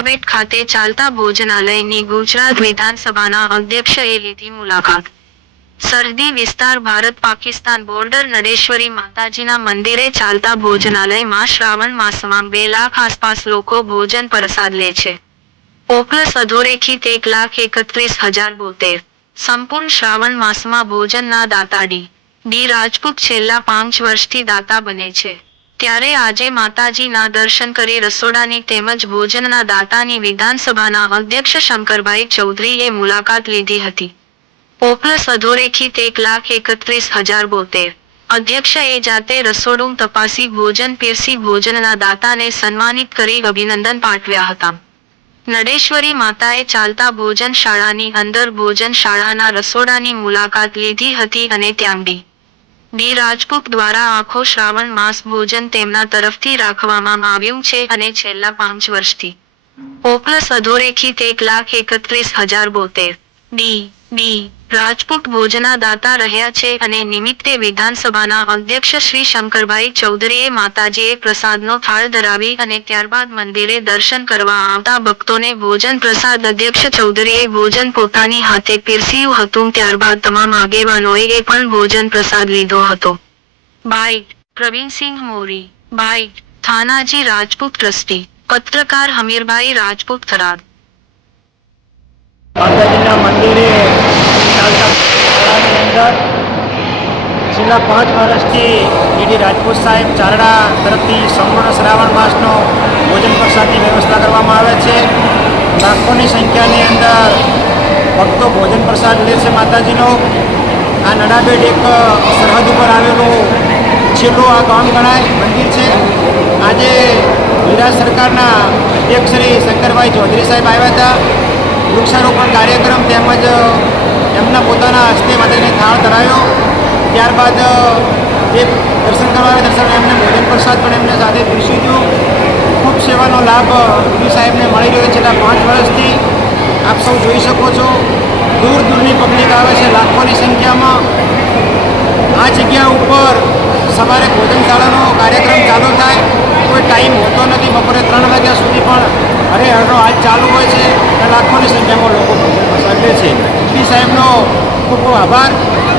નડાબેટ ખાતે ચાલતા ભોજનાલયની ગુજરાત વિધાનસભાના અધ્યક્ષએ લીધી મુલાકાત। સરહદી વિસ્તાર ભારત પાકિસ્તાન બોર્ડર નડેશ્વરી માતાજીના મંદિરે ચાલતા ભોજનાલયમાં શ્રાવણ માસમાં 2 લાખ આસપાસ લોકો ભોજન પ્રસાદ લે છે। ઓપ્લસ અધોરેખિત 1,31,072। સંપૂર્ણ શ્રાવણ માસમાં ભોજનના દાતા ડી રાજપૂત છેલ્લા 5 વર્ષથી દાતા બને છે। ત્યારે આજે માતાજીના દર્શન કરી રસોડાની તેમજ ભોજનના દાતાની વિધાનસભાના અધ્યક્ષ શંકરભાઈ ચૌધરીએ મુલાકાત લીધી હતી। ઓપ્લસ અધોરેખિત 1,31,072। અધ્યક્ષએ જાતે રસોડું તપાસી ભોજન પીરસી ભોજનના દાતાને સન્માનિત કરી અભિનંદન પાઠવ્યા હતા। નડેશ્વરી માતાએ ચાલતા ભોજનશાળાની અંદર ભોજનશાળાના રસોડાની મુલાકાત લીધી હતી અને ત્યાં ડી રાજપૂત દ્વારા આખો શ્રાવણ માસ ભોજન તેમના તરફથી રાખવામાં આવ્યું છે અને છેલ્લા 5 વર્ષથી ઓપ્લસ અધોરેખિત 1,31,072 ડી રાજપૂત ભોજના દાતા રહ્યા છે અને નિમિત્તે વિધાનસભાના અધ્યક્ષ શ્રી શંકરભાઈ ચૌધરીએ માતાજીએ પ્રસાદનો થાળ ધરાવી અને ત્યારબાદ મંદિરે દર્શન કરવા આવતા ભક્તોને ભોજન પ્રસાદ અધ્યક્ષ ચૌધરીએ ભોજન પોતાની હાથે પીરસ્યું હતું। ત્યારબાદ તમામ આગેવાનોએ પણ ભોજન પ્રસાદ લીધો હતો। Byte Pravinsinh Mori. Byte Thanaji Rajput trustee. પત્રકાર હમીરભાઈ રાજપૂત થરાદ। માતાજીના મંદિરે ચાલતા અંદર છેલ્લા 5 વર્ષથી ડી રાજપૂત સાહેબ ચારડા તરફથી સંપૂર્ણ શ્રાવણ માસનો ભોજન પ્રસાદની વ્યવસ્થા કરવામાં આવે છે। લાખોની સંખ્યાની અંદર ભક્તો ભોજન પ્રસાદ લે છે માતાજીનો। આ નડાબેટ એક સરહદ ઉપર આવેલું છેલ્લું આ ગામ ગણાય મંદિર છે। આજે ગુજરાત સરકારના અધ્યક્ષ શ્રી શંકરભાઈ ચૌધરી સાહેબ આવ્યા હતા। વૃક્ષારોપણ કાર્યક્રમ તેમજ એમના પોતાના હસ્તે માતાજીને થાળ ધરાવ્યો। ત્યારબાદ જે દર્શન કરવા દર્શન એમને ભોજન પ્રસાદ પણ એમને સાથે પીરસ્યું। ખૂબ સેવાનો લાભ ડી સાહેબને મળી રહ્યો છે છેલ્લા 5 વર્ષથી। આપ સૌ જોઈ શકો છો દૂર દૂરની પબ્લિક આવે છે લાખોની સંખ્યામાં। આ જગ્યા ઉપર સવારે ભોજનશાળાનો કાર્યક્રમ ચાલુ થાય કોઈ ટાઈમ હોતો નથી। બપોરે 3 વાગ્યા સુધી પણ હરેહરનો હાલ ચાલુ હોય છે અને લાખોની સંખ્યામાં લોકો ભોજન પ્રસાદ લે છે। ડી સાહેબનો ખૂબ ખૂબ આભાર।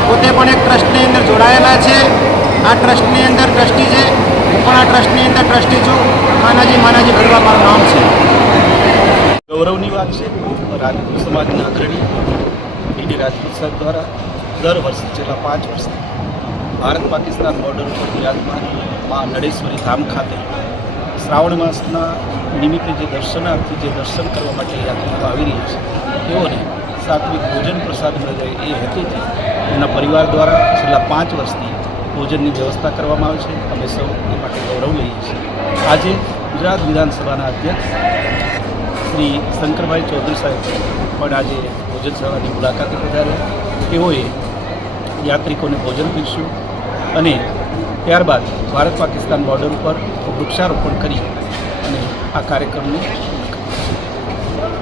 પોતે પણ એક ટ્રસ્ટની અંદર જોડાયેલા છે। આ ટ્રસ્ટની અંદર ટ્રસ્ટી છે। હું પણ આ ટ્રસ્ટની અંદર ટ્રસ્ટી છું। માનાજી ભરવા મારું નામ છે। ગૌરવની વાત છે રાજપૂત સમાજના અગ્રણી ડી રાજપૂત સાહેબ દ્વારા દર વર્ષે છેલ્લા 5 વર્ષથી ભારત પાકિસ્તાન બોર્ડર ઉપર બિરાજમાન મા નડેશ્વરી ધામ ખાતે શ્રાવણ માસના નિમિત્તે જે દર્શનાર્થી જે દર્શન કરવા માટે યાત્રિકો આવી રહ્યા છે તેઓને સાત્વિક ભોજન પ્રસાદ મળી જાય એ હેતુથી એમના પરિવાર દ્વારા છેલ્લા 5 વર્ષથી ભોજનની વ્યવસ્થા કરવામાં આવે છે। અમે સૌ એ માટે ગૌરવ લઈએ છીએ। આજે ગુજરાત વિધાનસભાના અધ્યક્ષ શ્રી શંકરભાઈ ચૌધરી સાહેબ પણ આજે ભોજનશાળાની મુલાકાતે પધાર્યા। તેઓએ યાત્રિકોને ભોજન પીરસ્યું અને ત્યારબાદ ભારત પાકિસ્તાન બોર્ડર ઉપર વૃક્ષારોપણ કરી અને આ કાર્યક્રમને